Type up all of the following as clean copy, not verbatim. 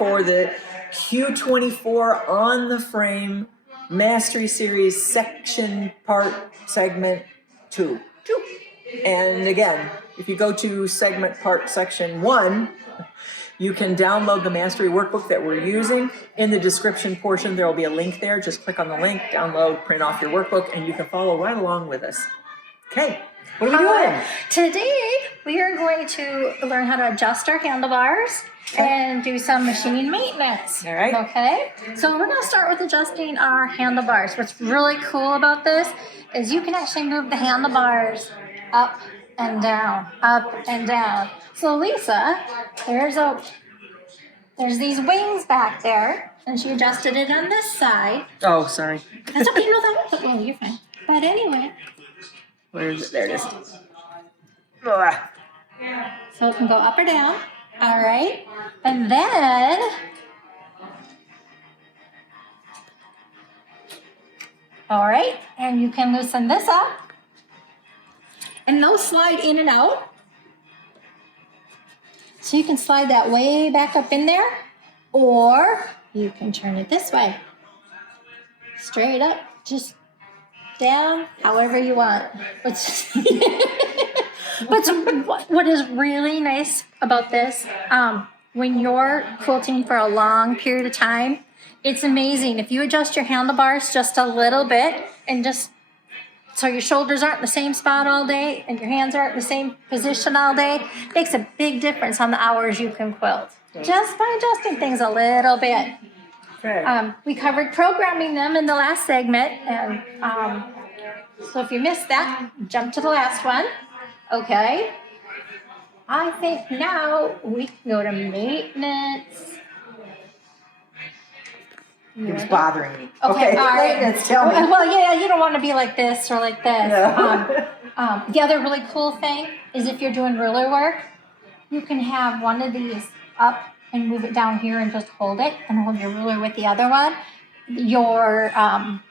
for the Q24 on the frame Mastery Series section part segment 2. And again, if you go to segment part section 1, you can download the Mastery workbook that we're using. In the description portion, there will be a link there. Just click on the link, download, print off your workbook, and you can follow right along with us. Okay, what are we doing? Today, we are going to learn how to adjust our handlebars and do some machine maintenance. All right. Okay, so we're going to start with adjusting our handlebars. What's really cool about this is you can actually move the handlebars up and down, up and down. So Lisa, there's these wings back there, and she adjusted it on this side. Oh, sorry. That's okay, no, well, you're fine. But anyway. Where is it? There it is. So it can go up or down. All right. And then all right, and you can loosen this up. And those slide in and out. So you can slide that way back up in there, or you can turn it this way. Straight up, just down, however you want. But what is really nice about this, when you're quilting for a long period of time, it's amazing. If you adjust your handlebars just a little bit and just so your shoulders aren't in the same spot all day and your hands aren't in the same position all day, makes a big difference on the hours you can quilt. Just by adjusting things a little bit. Okay. We covered programming them in the last segment, and so if you missed that, jump to the last one. Okay. I think now we can go to maintenance. It was bothering me. Okay, all right. Maintenance, tell me. Well, yeah, you don't want to be like this or like this. No. The other really cool thing is if you're doing ruler work, you can have one of these up and move it down here and just hold it and hold your ruler with the other one. Your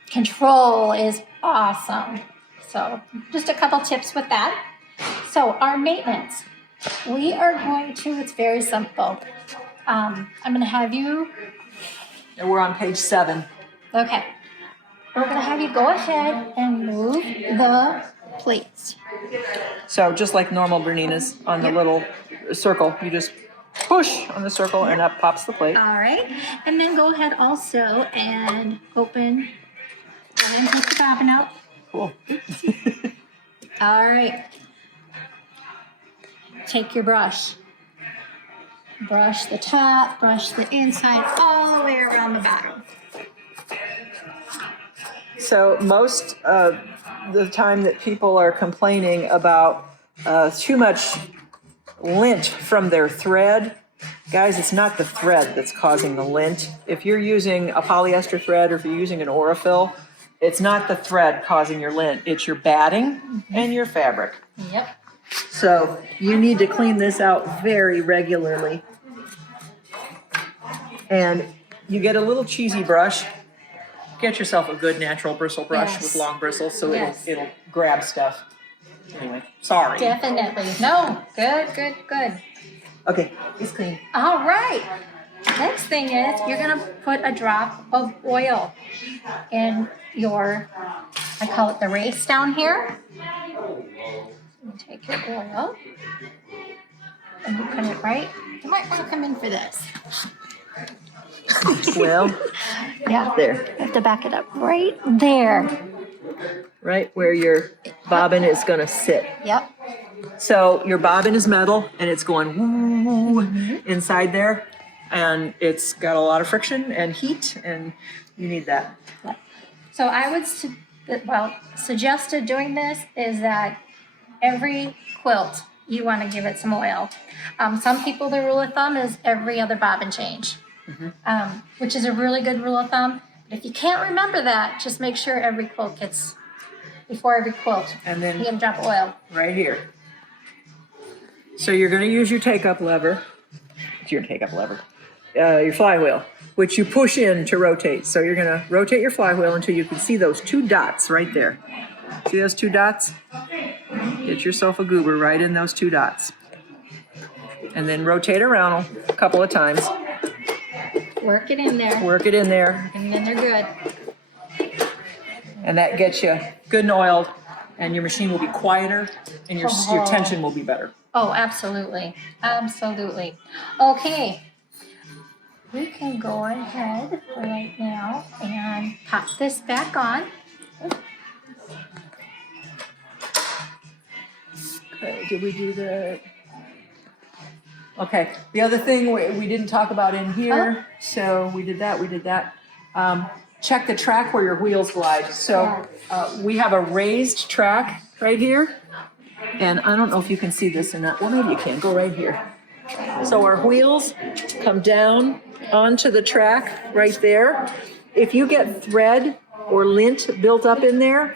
control is awesome. So just a couple tips with that. So our maintenance, we are going to, it's very simple. I'm going to have you. And we're on page 7. Okay. We're going to have you go ahead and move the plates. So just like normal Bernina's on the little circle, you just push on the circle and up pops the plate. All right. And then go ahead also and open and take the bobbin out. Cool. All right. Take your brush. Brush the top, brush the inside, all the way around the bottom. So most of the time that people are complaining about too much lint from their thread, guys, it's not the thread that's causing the lint. If you're using a polyester thread or if you're using an Aurifil, it's not the thread causing your lint. It's your batting and your fabric. Yep. So you need to clean this out very regularly. And you get a little cheesy brush. Get yourself a good natural bristle brush with long bristles so it'll grab stuff. Anyway, sorry. Definitely. No. Good, good, good. Okay, it's clean. All right. Next thing is you're going to put a drop of oil in your, I call it the race down here. You take your oil and you put it right. You might want to come in for this. Well, Yeah. there. You have to back it up right there. Right where your bobbin is going to sit. Yep. So your bobbin is metal and it's going woo inside there. And it's got a lot of friction and heat and you need that. So I would, suggested doing this is that every quilt, you want to give it some oil. Some people, the rule of thumb is every other bobbin change, which is a really good rule of thumb. But if you can't remember that, just make sure every quilt gets, before every quilt, And then you get a drop of oil. right here. So you're going to use your take-up lever. It's your take-up lever. Your flywheel, which you push in to rotate. So you're going to rotate your flywheel until you can see those 2 dots right there. See those 2 dots? Get yourself a goober right in those 2 dots. And then rotate around a couple of times. Work it in there, Work it in there, and then they're good. and that gets you good and oiled, and your machine will be quieter, and your tension will be better. Oh, absolutely. Absolutely. Okay. We can go ahead right now and pop this back on. Okay, did we do the... Okay, the other thing we didn't talk about in here, so we did that. Check the track where your wheels glide. So we have a raised track right here, and I don't know if you can see this or not. Well, maybe you can. Go right here. So our wheels come down onto the track right there. If you get thread or lint built up in there,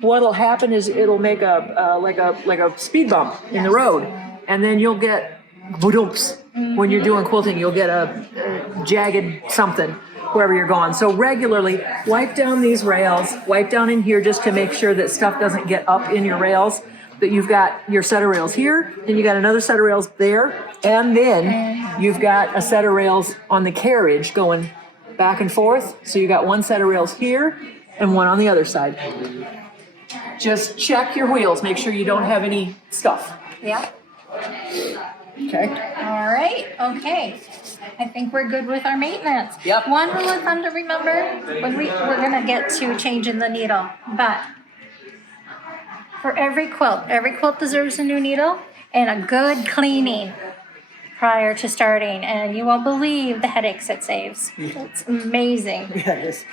what'll happen is it'll make like a speed bump in the road, and then you'll get boodoops. When you're doing quilting, you'll get a jagged something wherever you're going. So regularly wipe down these rails, wipe down in here just to make sure that stuff doesn't get up in your rails. That you've got your set of rails here, then you got another set of rails there, and then you've got a set of rails on the carriage going back and forth. So you got one set of rails here and one on the other side. Just check your wheels, make sure you don't have any stuff. Yep. Okay. All right. Okay. I think we're good with our maintenance. Yep. One rule of thumb to remember when we're gonna get to changing the needle, but for every quilt deserves a new needle and a good cleaning prior to starting, and you won't believe the headaches it saves. It's amazing. Yeah, it is.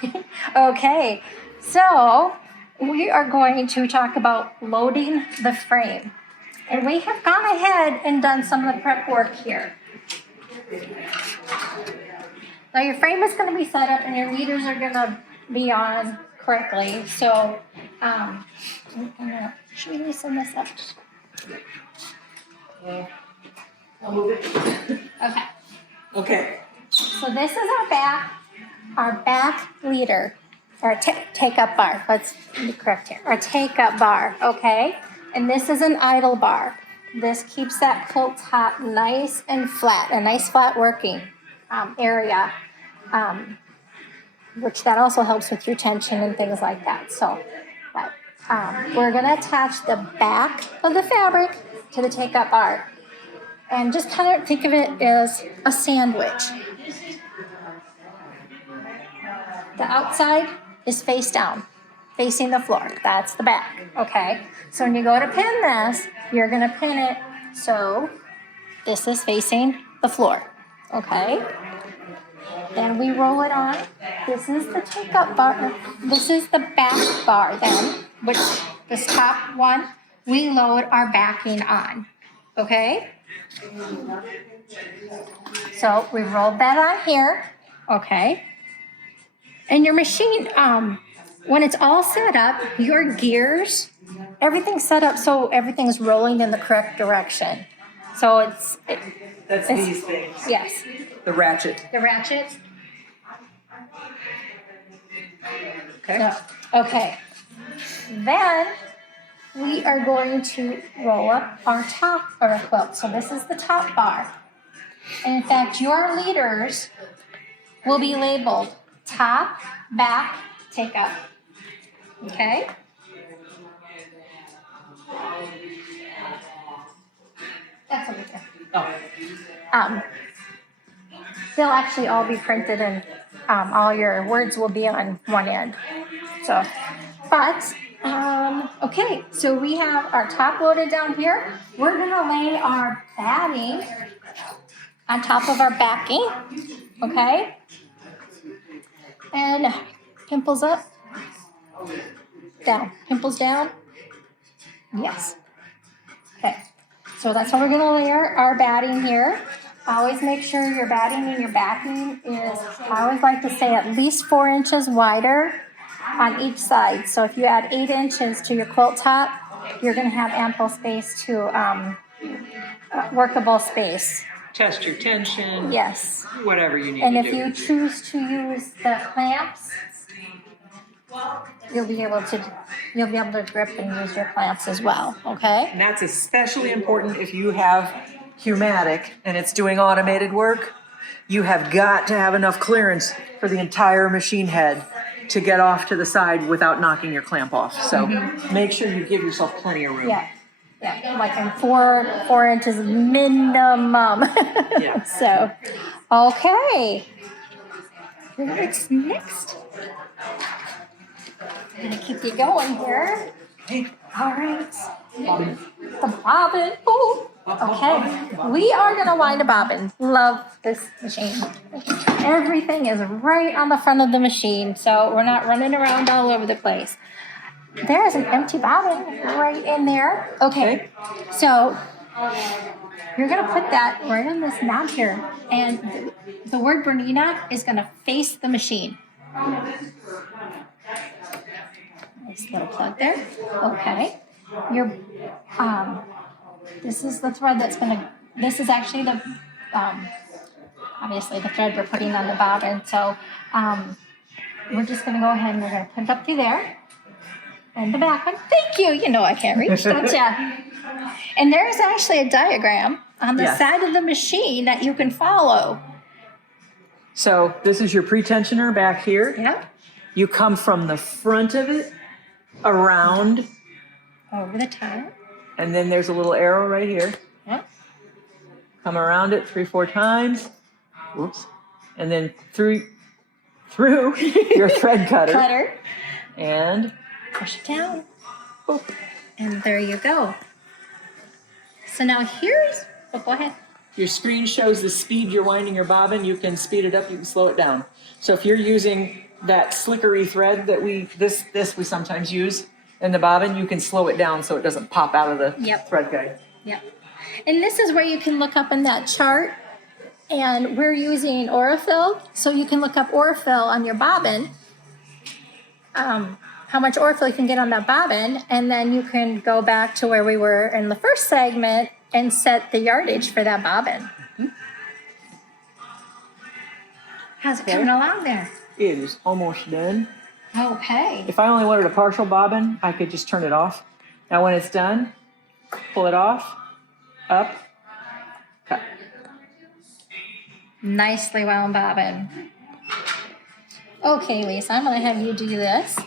Okay, so we are going to talk about loading the frame. And we have gone ahead and done some of the prep work here. Now your frame is going to be set up and your leaders are going to be on correctly. So should we loosen this up? I'll move it. Okay. Okay. So this is our back leader, or take-up bar. Let's be correct here. Our take-up bar, okay? And this is an idle bar. This keeps that quilt top nice and flat, a nice flat working area, which that also helps with your tension and things like that. So, but we're gonna attach the back of the fabric to the take-up bar. And just kind of think of it as a sandwich. The outside is face down, facing the floor. That's the back, okay? So when you go to pin this, you're gonna pin it so this is facing the floor, okay? Then we roll it on. This is the take-up bar. This is the back bar then, which this top one, we load our backing on, okay? So we rolled that on here, okay? And your machine, when it's all set up, your gears, everything's set up so everything's rolling in the correct direction. So That's these things. Yes. The ratchet. The ratchets. Okay. No. Okay. Then we are going to roll up our top of our quilt. So this is the top bar. And in fact, your leaders will be labeled top, back, take up. Okay? That's over there. Oh. They'll actually all be printed and all your words will be on one end. So, but, okay, so we have our top loaded down here. We're gonna lay our batting on top of our backing, okay? And pimples up, down, pimples down, yes. Okay, so that's how we're gonna layer our batting here. Always make sure your batting and your backing is, I always like to say, at least 4 inches wider on each side. So if you add 8 inches to your quilt top, you're gonna have ample space to, workable space. Test your tension. Yes. Whatever you need And to if do. you choose to use the clamps, you'll be able to grip and use your clamps as well, okay? And that's especially important if you have Humatic and it's doing automated work, you have got to have enough clearance for the entire machine head to get off to the side without knocking your clamp off. So make sure you give yourself plenty of room. Yeah. Yeah, like in 4 inches minimum. Yeah. So, okay. What's next? I'm gonna keep you going here. Okay. All right. Bobbin. The bobbin. Ooh. Okay. We are gonna wind a bobbin. Love this machine. Everything is right on the front of the machine, so we're not running around all over the place. There is an empty bobbin right in there. Okay. So you're gonna put that right on this knob here, and the word Bernina is gonna face the machine. Nice little plug there. Okay. Your this is the thread that's gonna. This is actually the obviously the thread we're putting on the bobbin. So we're just gonna go ahead and we're gonna put it up through there. And the back one. Thank you. You know I can't reach, don't ya? And there's actually a diagram on the side of the machine that you can follow. So this is your pretensioner back here. Yep. You come from the front of it around, Over the top. and then there's a little arrow right here. Yep. Come around it 3-4 times. Whoops. And then through your thread cutter. Cutter. And Push it down. boop. And there you go. So now here's, go ahead. Your screen shows the speed you're winding your bobbin. You can speed it up, you can slow it down. So if you're using that slickery thread that we sometimes use in the bobbin, you can slow it down so it doesn't pop out of the thread guide. Yep. And this is where you can look up in that chart, and we're using Aurifil, so you can look up Aurifil on your bobbin, how much Aurifil you can get on that bobbin, and then you can go back to where we were in the first segment and set the yardage for that bobbin. How's it coming along there? It is almost done. Okay. If I only wanted a partial bobbin, I could just turn it off. Now when it's done, pull it off, up, cut. Nicely wound bobbin. Okay, Lisa, I'm going to have you do this.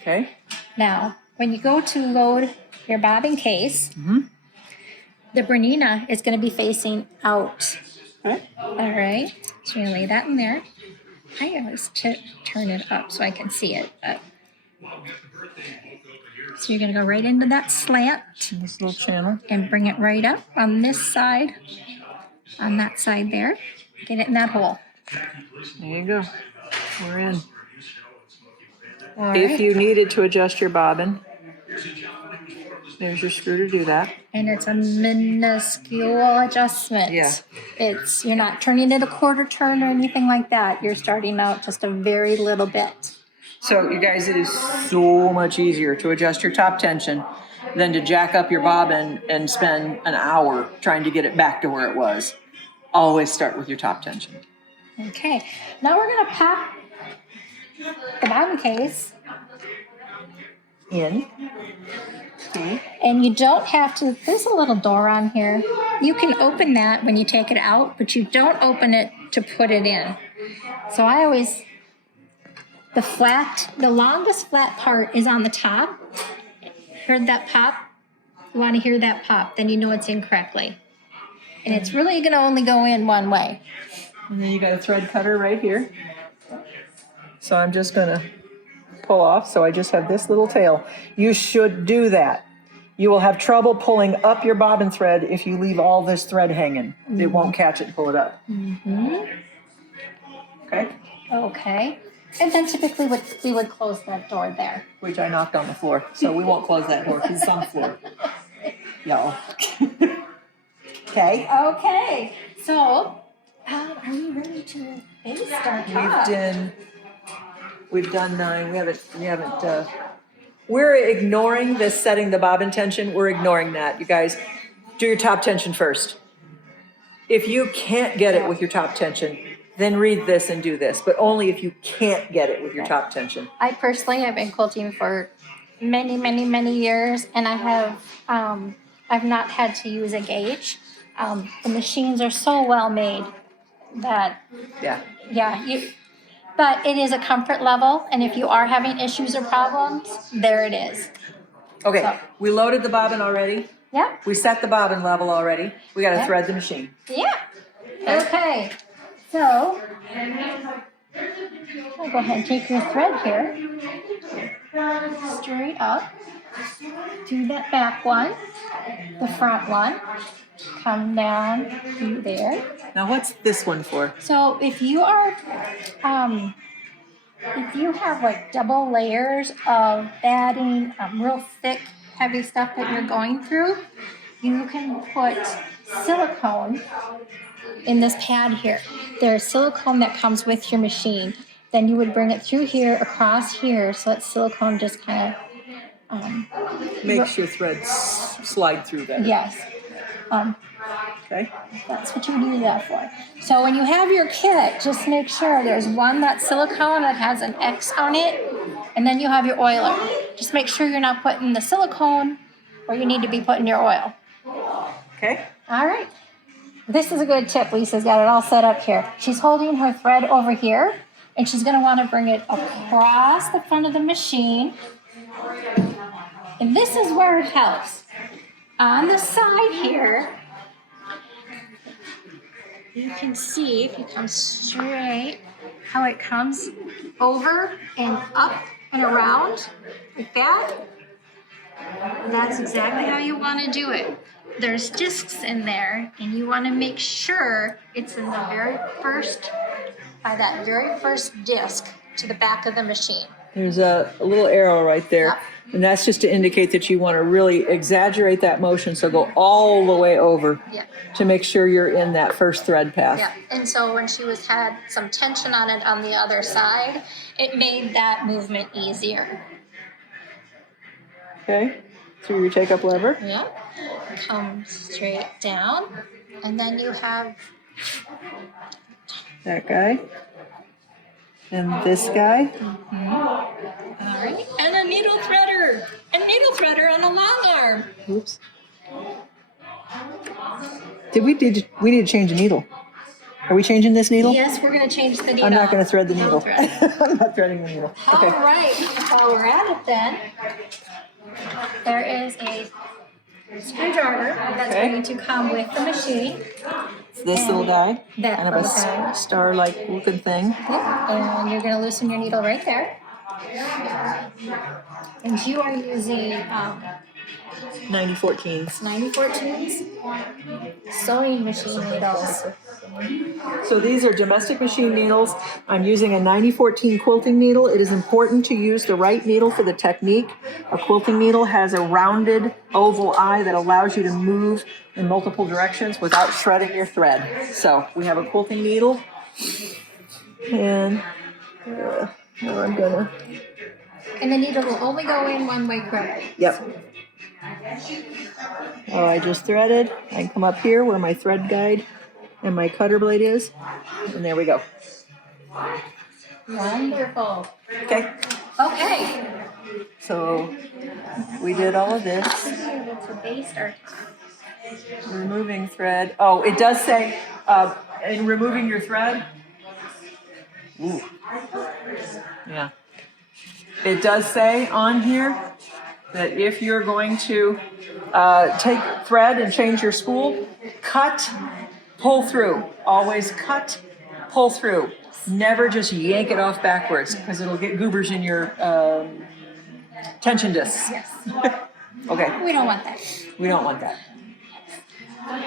Okay. Now, when you go to load your bobbin case, the Bernina is going to be facing out. Okay. All right. So you're going to lay that in there. I always turn it up so I can see it. So you're going to go right into that slant. This little channel. And bring it right up on this side, on that side there. Get it in that hole. There you go. We're in. All If right. you needed to adjust your bobbin, there's your screw to do that. And it's a minuscule adjustment. Yeah. You're not turning it a quarter turn or anything like that. You're starting out just a very little bit. So you guys, it is so much easier to adjust your top tension than to jack up your bobbin and spend an hour trying to get it back to where it was. Always start with your top tension. Okay. Now we're going to pop the bobbin case. In. And you don't have to, there's a little door on here. You can open that when you take it out, but you don't open it to put it in. So I always, the longest flat part is on the top. Heard that pop? You want to hear that pop, then you know it's in correctly. And it's really going to only go in one way. And then you got a thread cutter right here. So I'm just going to pull off. So I just have this little tail. You should do that. You will have trouble pulling up your bobbin thread if you leave all this thread hanging. It won't catch it and pull it up. Okay? Okay. And then typically we would close that door there. Which I knocked on the floor. So we won't close that door because it's on the floor. Y'all. Okay? Okay. So, are we ready to baste our top? We've done 9. We're ignoring this setting the bobbin tension. We're ignoring that, you guys. Do your top tension first. If you can't get it with your top tension, then read this and do this, but only if you can't get it with your top tension. I personally have been quilting for many, many, many years, and I have I've not had to use a gauge. The machines are so well made that, Yeah. yeah, but it is a comfort level, and if you are having issues or problems, there it is. Okay, So- we loaded the bobbin already. Yep. We set the bobbin level already. We got to Yep. thread the machine. Yeah. Okay. So I'll go ahead and take your thread here, straight up, do that back one, the front one, come down through there. Now, what's this one for? So if you are, if you have like double layers of batting, real thick, heavy stuff that you're going through, you can put silicone in this pad here. There's silicone that comes with your machine. Then you would bring it through here, across here, so that silicone just kind of Makes your threads slide through better. yes. Okay. That's what you do that for. So when you have your kit, just make sure there's one that's silicone that has an X on it, and then you have your oiler. Just make sure you're not putting the silicone where you need to be putting your oil. Okay. All right. This is a good tip. Lisa's got it all set up here. She's holding her thread over here, and she's going to want to bring it across the front of the machine. And this is where it helps. On the side here, you can see, if you come straight, how it comes over and up and around like that. That's exactly how you want to do it. There's discs in there, and you want to make sure it's in the very first, by that very first disc to the back of the machine. There's a little arrow right there. Yep. And that's just to indicate that you want to really exaggerate that motion. So go all the way over Yep. to make sure you're in that first thread path. Yeah, and so when she had some tension on it on the other side, it made that movement easier. Okay. Through your take up lever. Yeah. Come straight down, and then you have That guy. And this guy. all right, and a needle threader, and a long arm. Oops. We need to change the needle. Are we changing this needle? Yes, we're going to change the needle. I'm not going to thread the No needle. thread. I'm not threading the needle. Okay. All right, while we're at it then, there is a screwdriver that's Okay. going to come with the machine. It's this little guy. That Kind of little guy. a star-like looking thing. Yep, and you're going to loosen your needle right there. And you are using 9014s. 9014s sewing machine needles. So these are domestic machine needles. I'm using a 9014 quilting needle. It is important to use the right needle for the technique. A quilting needle has a rounded oval eye that allows you to move in multiple directions without shredding your thread. So we have a quilting needle, and now I'm gonna. And the needle will only go in one way correct. Yep. Oh, I just threaded. I can come up here where my thread guide and my cutter blade is, and there we go. Wonderful. Okay. Okay. So we did all of this. It's a base or Removing thread. Oh, it does say in removing your thread. Ooh. Yeah. It does say on here that if you're going to take thread and change your spool, cut, pull through. Always cut, pull through. Never just yank it off backwards because it'll get goobers in your tension discs. yes. Okay, We don't want that. we don't want that.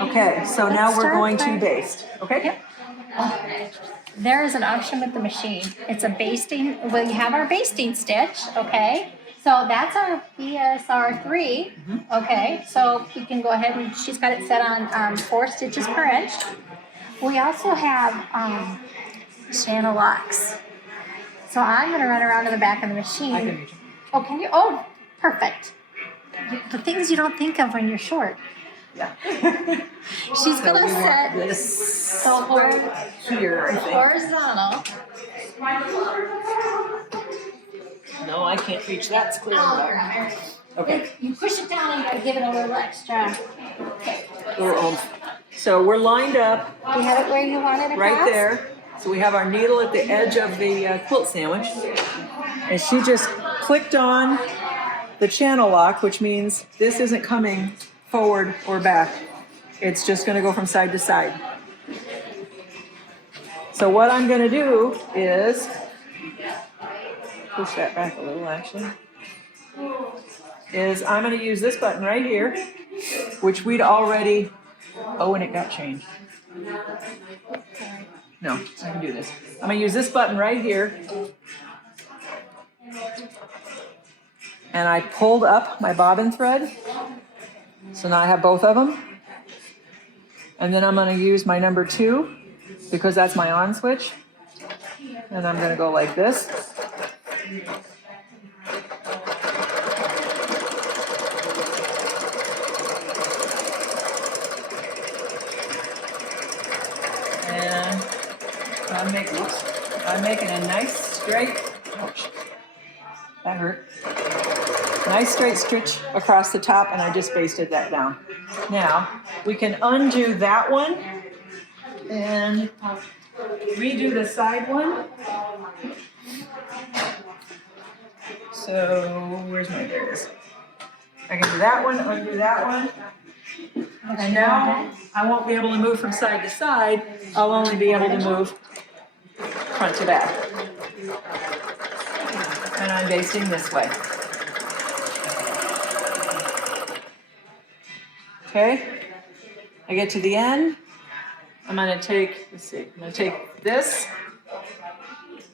Okay, so now Let's we're start going to by- baste. Okay? Yep. There is an option with the machine. It's a basting. We have our basting stitch. Okay. So that's our BSR3. Okay. So we can go ahead and she's got it set on 4 stitches per inch. We also have channel locks. So I'm going to run around to the back of the machine. I can. Oh, can you? Oh, perfect. The things you don't think of when you're short. Yeah. She's So going we to want set this the right here, I think. horizontal. No, I can't reach that. It's clear enough. Okay. You push it down and you gotta give it a little extra. Little oomph. So we're lined up You have it where you want it across? right there. So we have our needle at the edge of the quilt sandwich. And she just clicked on the channel lock, which means this isn't coming forward or back. It's just gonna go from side to side. So what I'm gonna do is push that back a little actually. Is I'm gonna use this button right here, which we'd already, oh, and it got changed. No, I can do this. I'm gonna use this button right here. And I pulled up my bobbin thread. So now I have both of them. And then I'm gonna use my number 2 because that's my on switch. And I'm gonna go like this. And I'm making a nice straight, ouch, that hurt. Nice straight stitch across the top, and I just basted that down. Now, we can undo that one and redo the side one. So, where's my, there it is. I can do that one, undo that one. And now, I won't be able to move from side to side. I'll only be able to move front to back. And I'm basting this way. Okay, I get to the end. I'm gonna take, let's see, I'm gonna take this.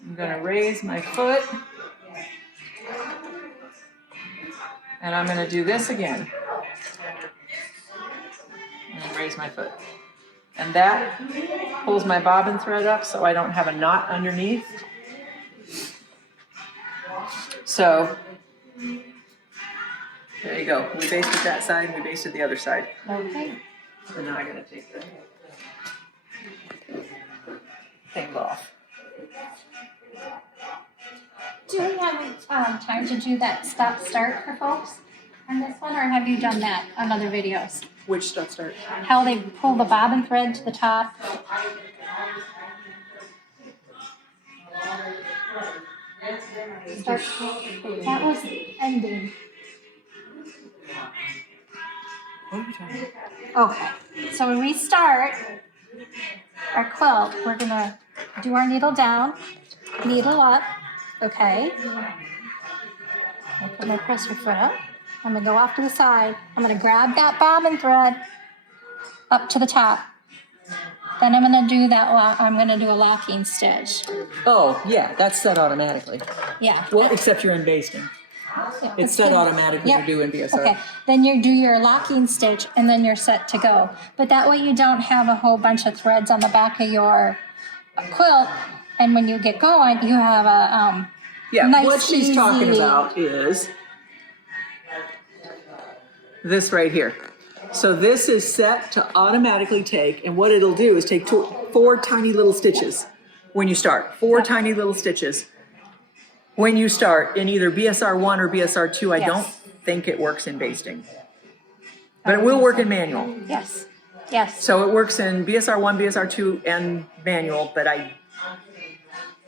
I'm gonna raise my foot. And I'm gonna do this again. And raise my foot. And that pulls my bobbin thread up so I don't have a knot underneath. So, there you go. We basted that side, we basted the other side. Okay. So now I'm gonna take the thing off. Do we have time to do that stop-start for folks on this one, or have you done that on other videos? Which stop start? How they pull the bobbin thread to the top. Start, that was ending. What are you talking about? Okay, so when we start our quilt, we're gonna do our needle down, needle up, okay? I'll put my presser foot up. I'm gonna go off to the side. I'm gonna grab that bobbin thread up to the top. Then I'm gonna do I'm gonna do a locking stitch. Oh, yeah, that's set automatically. Yeah. Well, except you're in basting. It's set automatically Yep. to do in BSR. Okay, then you do your locking stitch and then you're set to go. But that way you don't have a whole bunch of threads on the back of your quilt. And when you get going, you have a Yeah, nice, what she's talking easy- about is this right here. So this is set to automatically take, and what it'll do is take 4 tiny little stitches when you start. 4 tiny little stitches when you start in either BSR 1 or BSR 2. I Yes. don't think it works in basting, but it will work in manual. Yes, yes. So it works in BSR 1, BSR 2, and manual, but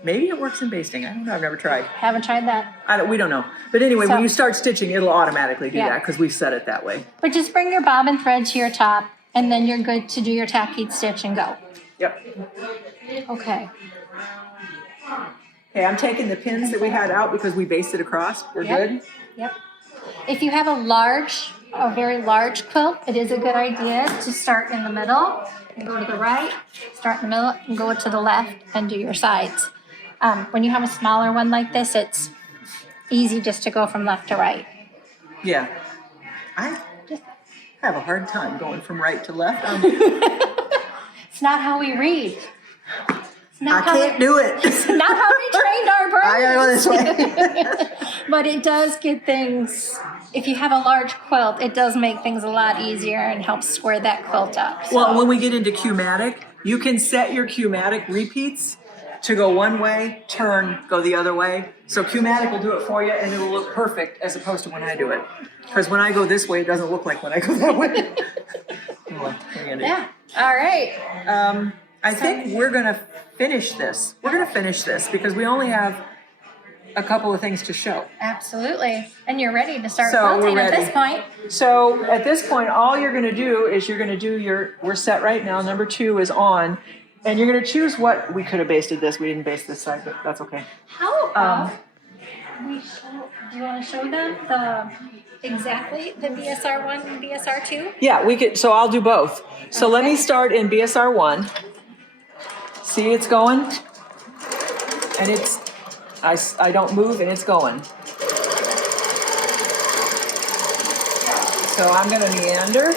maybe it works in basting. I don't know. I've never tried. Haven't tried that. We don't know. But anyway, So- when you start stitching, it'll automatically do Yeah. that because we've set it that way. But just bring your bobbin thread to your top and then you're good to do your tacky stitch and go. Yep. Okay. Okay, I'm taking the pins that we had out because we basted across. We're Yep. good. Yep. If you have a very large quilt, it is a good idea to start in the middle and go to the right, start in the middle and go to the left and do your sides. When you have a smaller one like this, it's easy just to go from left to right. Yeah. I have a hard time going from right to left. It's not how we read. It's I not how can't do it. It's not how we trained our brains. I gotta go this way. But it does get things, if you have a large quilt, it does make things a lot easier and helps square that quilt up. So, Well, when we get into Q-matic, you can set your Q-matic repeats to go one way, turn, go the other way. So Q-matic will do it for you and it'll look perfect as opposed to when I do it. Because when I go this way, it doesn't look like when I go that way. Oh, what are you gonna do? yeah, All right. I think we're gonna finish this. We're gonna finish this because we only have a couple of things to show. Absolutely. And you're ready to start So we're quilting at ready. this point. So at this point, all you're gonna do is you're gonna do we're set right now, number 2 is on, and you're gonna choose what, we could have basted this, we didn't baste this side, but that's okay. How about do you want to show them exactly the BSR1 and BSR2? Yeah, we could, so I'll do both. So let me start in BSR 1. See, it's going, and it's, I don't move and it's going. So I'm gonna meander.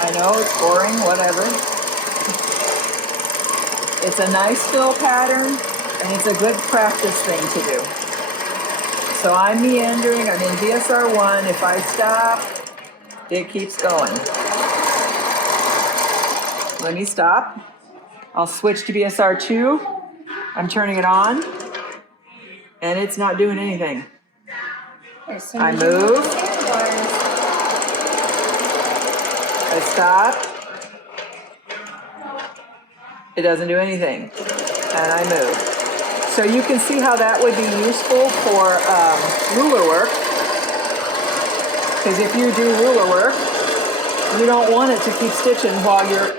I know it's boring, whatever. It's a nice fill pattern and it's a good practice thing to do. So I'm meandering, I'm in BSR 1. If I stop, it keeps going. Let me stop. I'll switch to BSR 2. I'm turning it on and it's not doing anything. I move. I stop. It doesn't do anything. And I move. So you can see how that would be useful for ruler work. Because if you do ruler work, you don't want it to keep stitching while you're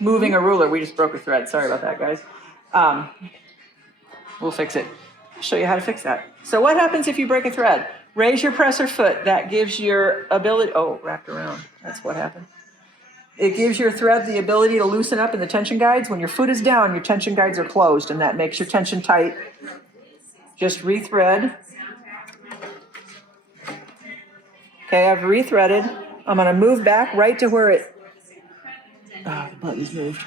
moving a ruler. We just broke a thread. Sorry about that, guys. We'll fix it. I'll show you how to fix that. So what happens if you break a thread? Raise your presser foot. That gives your ability, oh, wrapped around. That's what happened. It gives your thread the ability to loosen up in the tension guides. When your foot is down, your tension guides are closed, and that makes your tension tight. Just rethread. Okay, I've rethreaded. I'm gonna move back right to where it, the button's moved.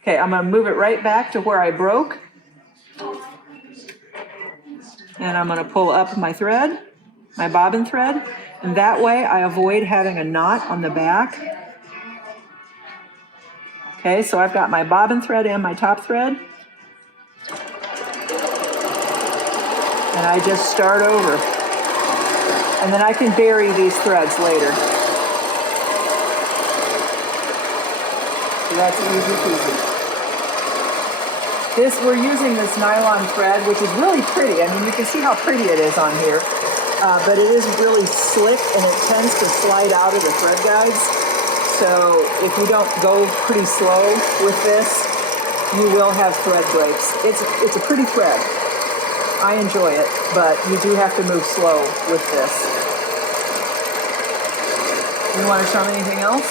Okay, I'm gonna move it right back to where I broke. And I'm gonna pull up my thread, my bobbin thread, and that way I avoid having a knot on the back. Okay, so I've got my bobbin thread and my top thread. And I just start over. And then I can bury these threads later. So that's easy peasy. We're using this nylon thread, which is really pretty. I mean, you can see how pretty it is on here. But it is really slick and it tends to slide out of the thread guides. So if you don't go pretty slow with this, you will have thread breaks. It's a pretty thread. I enjoy it, but you do have to move slow with this. You want to show me anything else?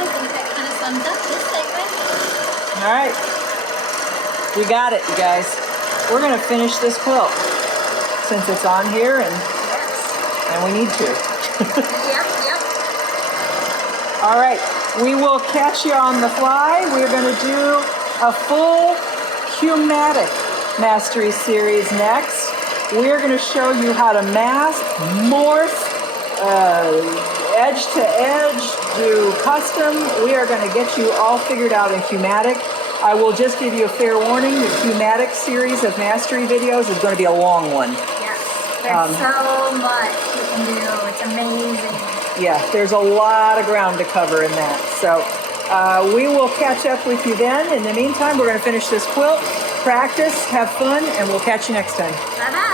I think that kind of sums up this segment. All right. We got it, you guys. We're going to finish this quilt since it's on here and we need to. Yep. All right. We will catch you on the fly. We're going to do a full Q-matic mastery series next. We're going to show you how to mask, morph, edge to edge, do custom. We are going to get you all figured out in Q-matic. I will just give you a fair warning, the Q-matic series of mastery videos is going to be a long one. Yes, there's so much you can do. It's amazing. Yeah, there's a lot of ground to cover in that. So we will catch up with you then. In the meantime, we're going to finish this quilt, practice, have fun, and we'll catch you next time. Bye-bye.